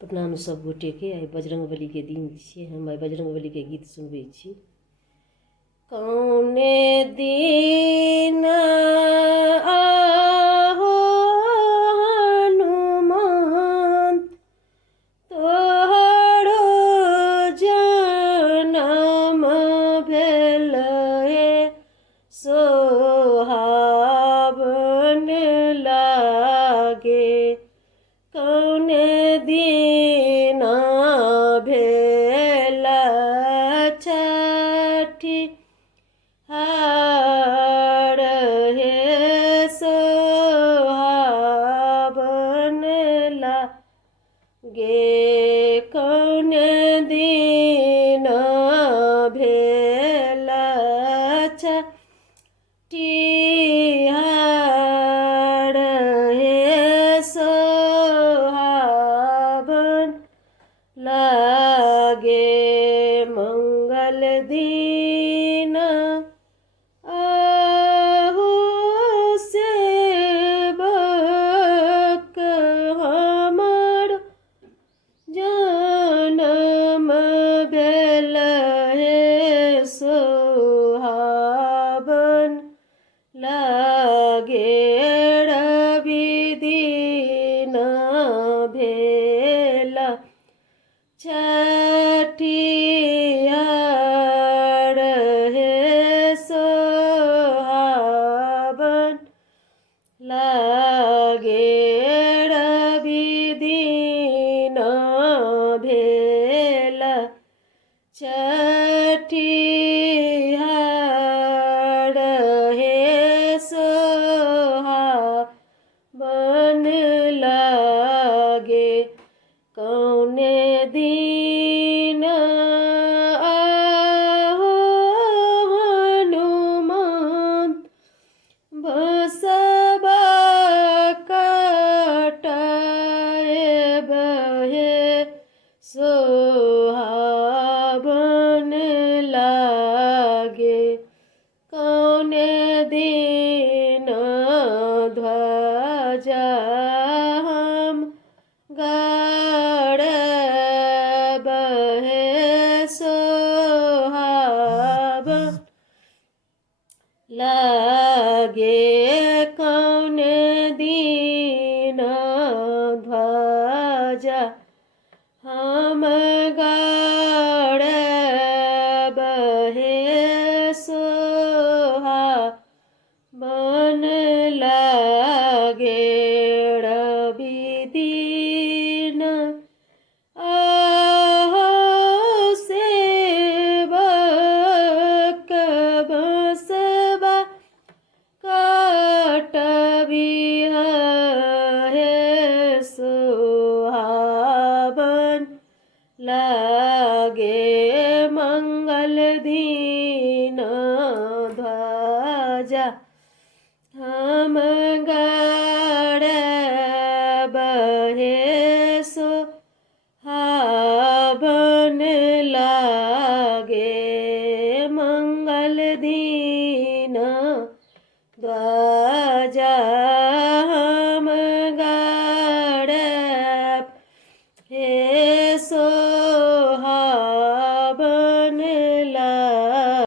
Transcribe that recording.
प्रणाम सब गोटे के। आइ बजरंगबली के दिन छियै। हम आइ बजरंगबली के गीत सुनबै छी। कौने दिन आहो हनुमान तोहरो जनम भेलै सोहावन लागे। कौने दिन भेल छठी हार हे सोहावन लागे। कौने दिन भेल छठी हार हे सोहावन लागे। मंगल दिन आहू सेवक हमर जनम भेल हे सोहावन लागे। रवि दिन भेल छठी हार हे सोहावन लागे। रवि दिन भेल छठी हार हे सोहावन लागे। कौने दिन आहो हनुमान बसबा कटाएब हे सोहावन लागे। कौने दिन ध्वजा हम गाड़ब हे सोहावन लागे। कौने दिन ध्वजा हम गाड़ब हे सोहावन लागे। रवि दिन आहो सेवक बसबा काटबी हे सोहावन लागे। मंगल दिन ध्वजा हम गाड़ब हे सोहावन लागे। मंगल दिन